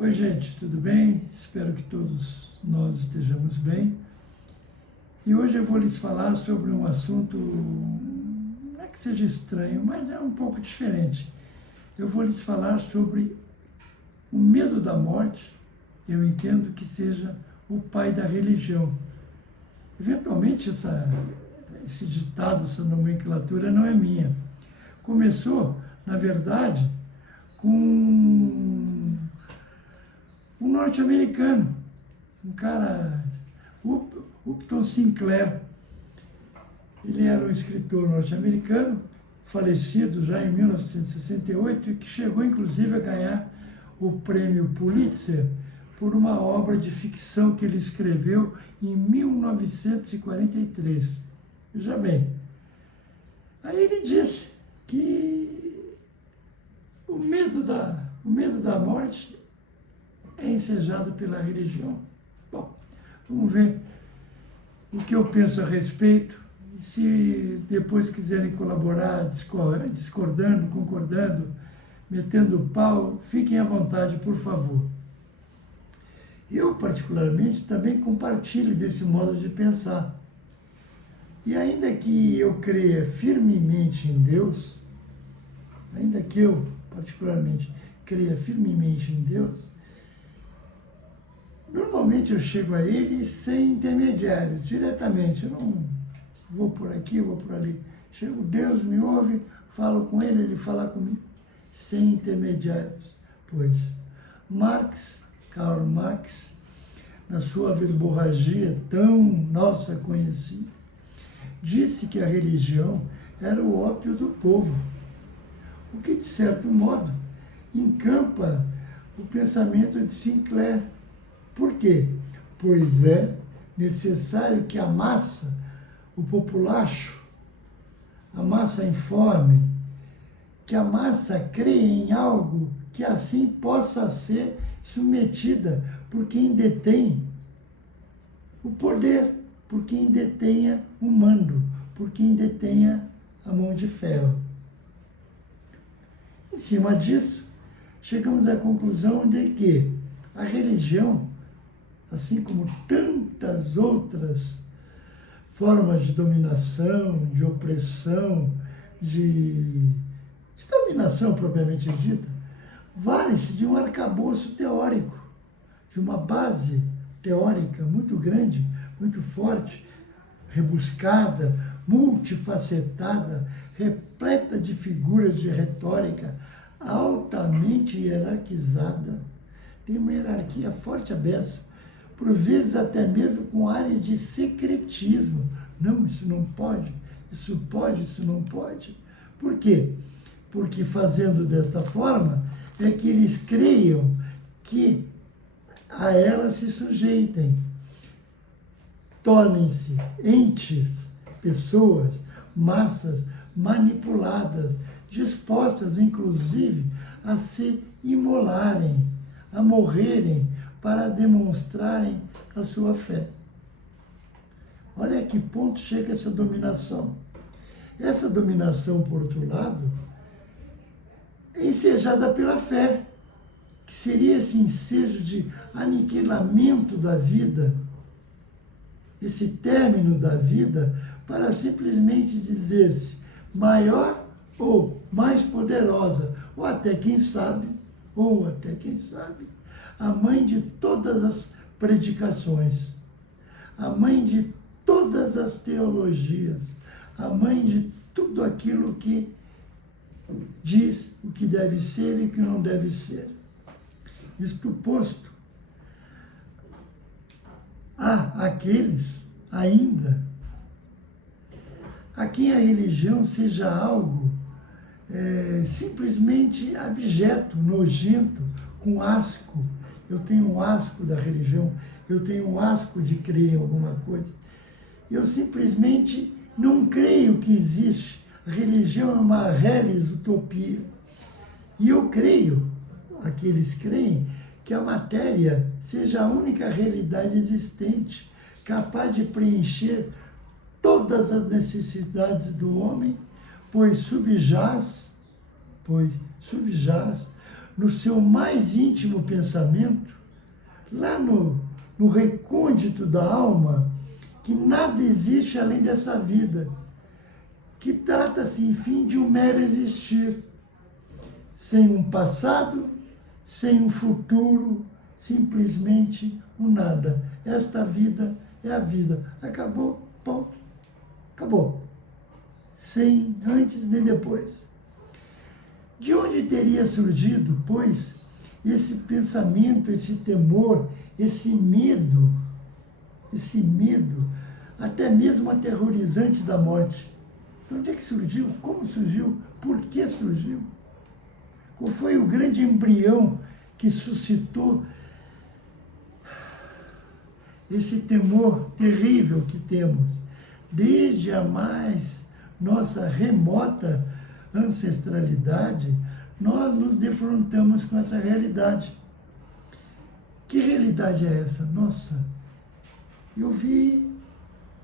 Oi, gente, tudo bem? Espero que todos nós estejamos bem. E hoje eu vou lhes falar sobre um assunto, não é que seja estranho, mas é um pouco diferente. Eu vou lhes falar sobre o medo da morte. Eu entendo que seja o pai da religião. Eventualmente, esse ditado, essa nomenclatura não é minha. Começou, na verdade, com um norte-americano, um cara, Upton Sinclair. Ele era um escritor norte-americano, falecido já em 1968, e que chegou inclusive a ganhar o prêmio Pulitzer por uma obra de ficção que ele escreveu em 1943. Veja bem, aí ele disse que o medo da morte é ensejado pela religião. Bom, vamos ver o que eu penso a respeito. Se depois quiserem colaborar, discordando, concordando, metendo pau, fiquem à vontade, por favor. Eu, particularmente, também compartilho desse modo de pensar. E ainda que eu creia firmemente em Deus, ainda que eu, particularmente, creia firmemente em Deus, normalmente eu chego a Ele sem intermediários, diretamente. Eu não vou por aqui, vou por ali. Chego, Deus me ouve, falo com Ele, Ele fala comigo, sem intermediários. Pois Karl Marx, na sua verborragia tão nossa conhecida, disse que a religião era o ópio do povo, o que, de certo modo, encampa o pensamento de Sinclair. Por quê? Pois é necessário que a massa, o populacho, a massa informe, que a massa creia em algo que assim possa ser submetida por quem detém o poder, por quem detenha o mando, por quem detenha a mão de ferro. Em cima disso, chegamos à conclusão de que a religião, assim como tantas outras formas de dominação, de opressão, de dominação propriamente dita, vale-se de um arcabouço teórico, de uma base teórica muito grande, muito forte, rebuscada, multifacetada, repleta de figuras de retórica, altamente hierarquizada. Tem uma hierarquia forte a beça, por vezes até mesmo com áreas de secretismo. Não, isso não pode, isso pode, isso não pode. Por quê? Porque fazendo desta forma é que eles creiam que a ela se sujeitem, tornem-se entes, pessoas, massas manipuladas, dispostas inclusive a se imolarem, a morrerem para demonstrarem a sua fé. Olha a que ponto chega essa dominação. Essa dominação, por outro lado, é ensejada pela fé, que seria esse ensejo de aniquilamento da vida, esse término da vida, para simplesmente dizer-se maior ou mais poderosa, ou até quem sabe, a mãe de todas as predicações, a mãe de todas as teologias, a mãe de tudo aquilo que diz o que deve ser e o que não deve ser. Isto posto, há aqueles ainda a quem a religião seja algo simplesmente abjeto, nojento, com asco. Eu tenho um asco da religião, eu tenho um asco de crer em alguma coisa. Eu simplesmente não creio que existe. A religião é uma reles utopia. E eu creio, aqueles creem, que a matéria seja a única realidade existente, capaz de preencher todas as necessidades do homem, pois subjaz no seu mais íntimo pensamento, lá no recôndito da alma, que nada existe além dessa vida, que trata-se, enfim, de um mero existir, sem um passado, sem um futuro, simplesmente o nada. Esta vida é a vida. Acabou, ponto. Acabou. Sem antes nem depois. De onde teria surgido, pois, esse pensamento, esse temor, esse medo, até mesmo aterrorizante da morte? De onde é que surgiu? Como surgiu? Por que surgiu? Qual foi o grande embrião que suscitou esse temor terrível que temos? Desde a mais nossa remota ancestralidade, nós nos defrontamos com essa realidade. Que realidade é essa? Nossa, eu vi,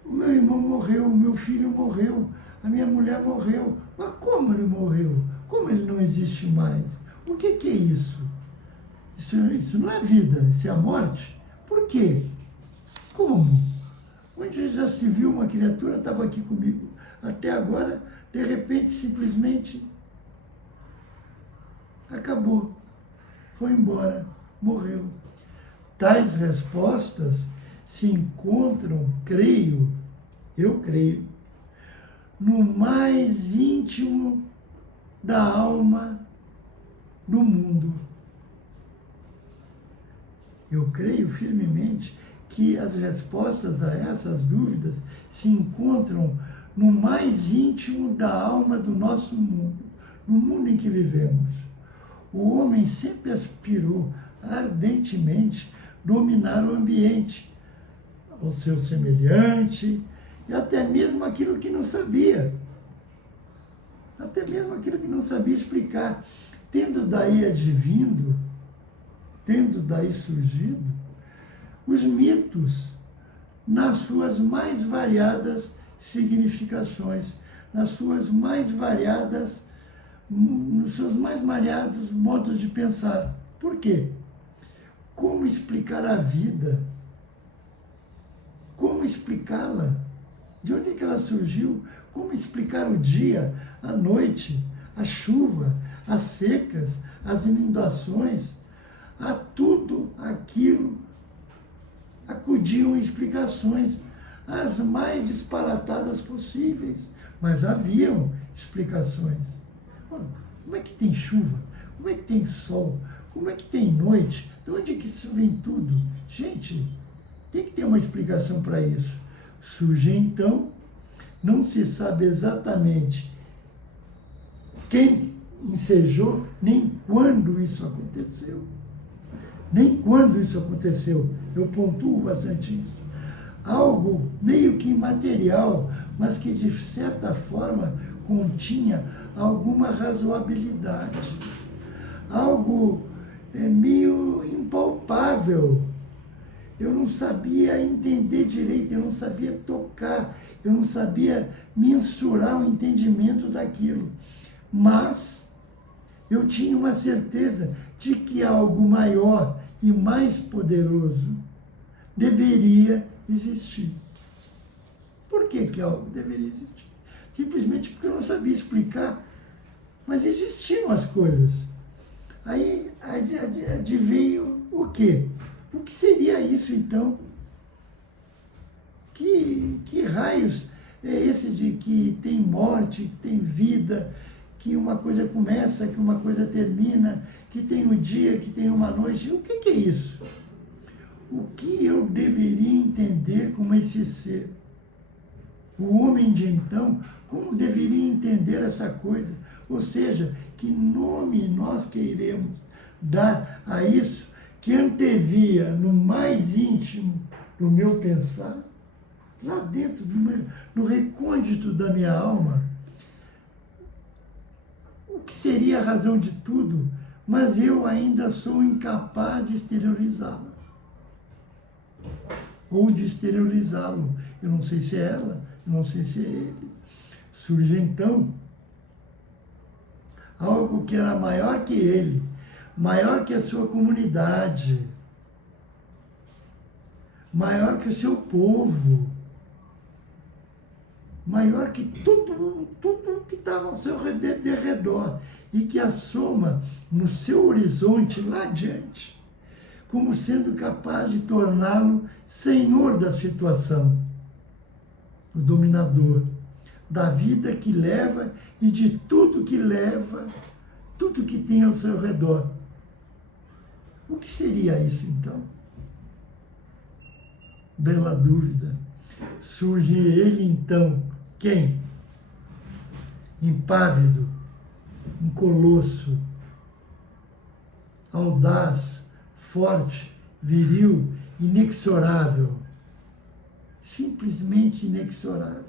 o meu irmão morreu, o meu filho morreu, a minha mulher morreu. Mas como ele morreu? Como ele não existe mais? O que é isso? Isso não é vida, isso é a morte. Por quê? Como? Onde já se viu uma criatura, estava aqui comigo até agora, de repente, simplesmente, acabou, foi embora, morreu. Tais respostas se encontram, eu creio, no mais íntimo da alma do mundo. Eu creio firmemente que as respostas a essas dúvidas se encontram no mais íntimo da alma do nosso mundo, no mundo em que vivemos. O homem sempre aspirou ardentemente dominar o ambiente, o seu semelhante, e até mesmo aquilo que não sabia. Até mesmo aquilo que não sabia explicar. Tendo daí advindo, tendo daí surgido, os mitos nas suas mais variadas significações, nas suas mais variadas, nos seus mais variados modos de pensar. Por quê? Como explicar a vida? Como explicá-la? De onde é que ela surgiu? Como explicar o dia, a noite, a chuva, as secas, as inundações? A tudo aquilo acudiam explicações, as mais disparatadas possíveis, mas haviam explicações. Como é que tem chuva? Como é que tem sol? Como é que tem noite? De onde é que isso vem tudo? Gente, tem que ter uma explicação para isso. Surge então, não se sabe exatamente quem ensejou, nem quando isso aconteceu. Nem quando isso aconteceu. Eu pontuo bastante isso. Algo meio que imaterial, mas que de certa forma continha alguma razoabilidade. Algo meio impalpável. Eu não sabia entender direito, eu não sabia tocar, eu não sabia mensurar o entendimento daquilo. Mas eu tinha uma certeza de que algo maior e mais poderoso deveria existir. Por que algo deveria existir? Simplesmente porque eu não sabia explicar, mas existiam as coisas. Aí adveio o quê? O que seria isso, então? Que raios é esse de que tem morte, que tem vida, que uma coisa começa, que uma coisa termina, que tem um dia, que tem uma noite? O que é isso? O que eu deveria entender como esse ser? O homem de então, como deveria entender essa coisa? Ou seja, que nome nós queremos dar a isso que antevia no mais íntimo do meu pensar, lá dentro, no recôndito da minha alma, o que seria a razão de tudo, mas eu ainda sou incapaz de exteriorizá-la. Ou de exteriorizá-lo. Eu não sei se é ela, eu não sei se é ele. Surge então algo que era maior que ele, maior que a sua comunidade, maior que o seu povo, maior que tudo que estava ao seu redor e que assoma no seu horizonte lá adiante, como sendo capaz de torná-lo senhor da situação, o dominador da vida que leva e de tudo que leva, tudo que tem ao seu redor. O que seria isso então? Bela dúvida. Surge ele então, quem? Impávido, um colosso, audaz, forte, viril, inexorável. Simplesmente inexorável.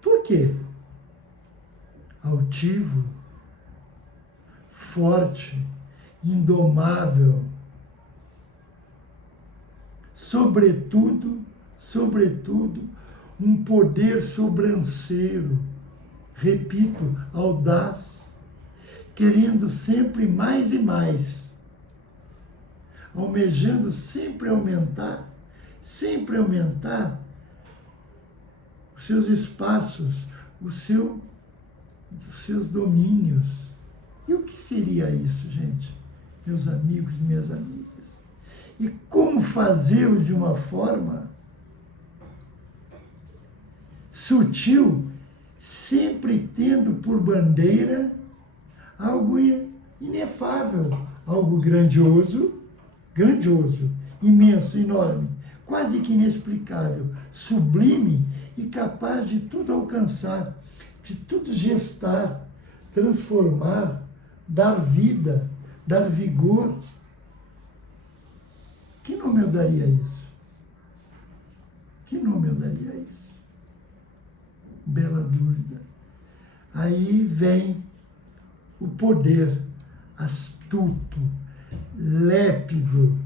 Por quê? Altivo, forte, indomável. Sobretudo, um poder sobranceiro, repito, audaz, querendo sempre mais e mais, almejando sempre aumentar os seus espaços, os seus domínios. E o que seria isso, gente? Meus amigos e minhas amigas. E como fazê-lo de uma forma sutil, sempre tendo por bandeira algo inefável, algo grandioso, imenso, enorme, quase que inexplicável, sublime e capaz de tudo alcançar, de tudo gestar, transformar, dar vida, dar vigor. Que nome eu daria isso? Que nome eu daria isso? Bela dúvida. Aí vem o poder astuto, lépido,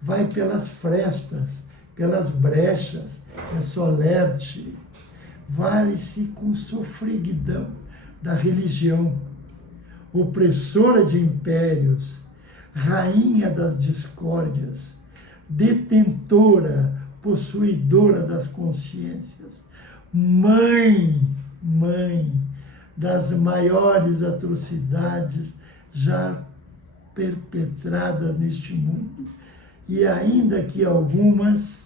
vai pelas frestas, pelas brechas, é solerte, vale-se com sofreguidão da religião, opressora de impérios, rainha das discórdias, detentora, possuidora das consciências, mãe das maiores atrocidades já perpetradas neste mundo, e ainda que algumas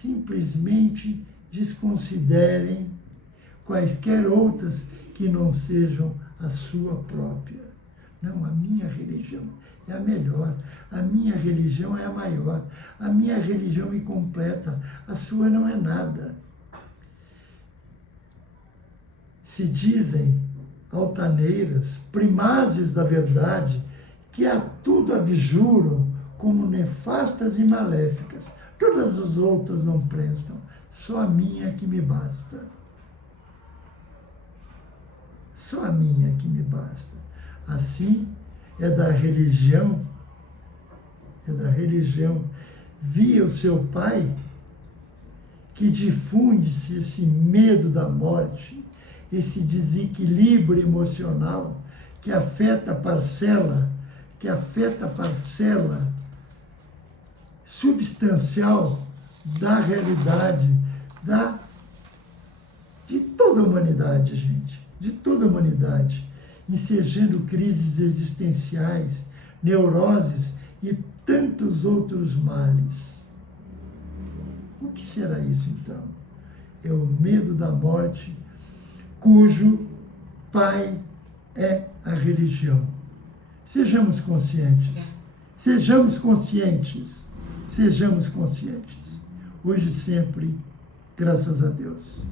simplesmente desconsiderem quaisquer outras que não sejam a sua própria. Não, a minha religião é a melhor, a minha religião é a maior, a minha religião me completa, a sua não é nada. Se dizem altaneiras, primazes da verdade, que a tudo abjuram como nefastas e maléficas. Todas as outras não prestam, só a minha que me basta. Só a minha que me basta. Assim é da religião, via o seu pai, que difunde-se esse medo da morte, esse desequilíbrio emocional que afeta a parcela substancial da realidade de toda a humanidade, gente, de toda a humanidade, ensejando crises existenciais, neuroses e tantos outros males. O que será isso, então? É o medo da morte, cujo pai é a religião. Sejamos conscientes. Hoje e sempre, graças a Deus.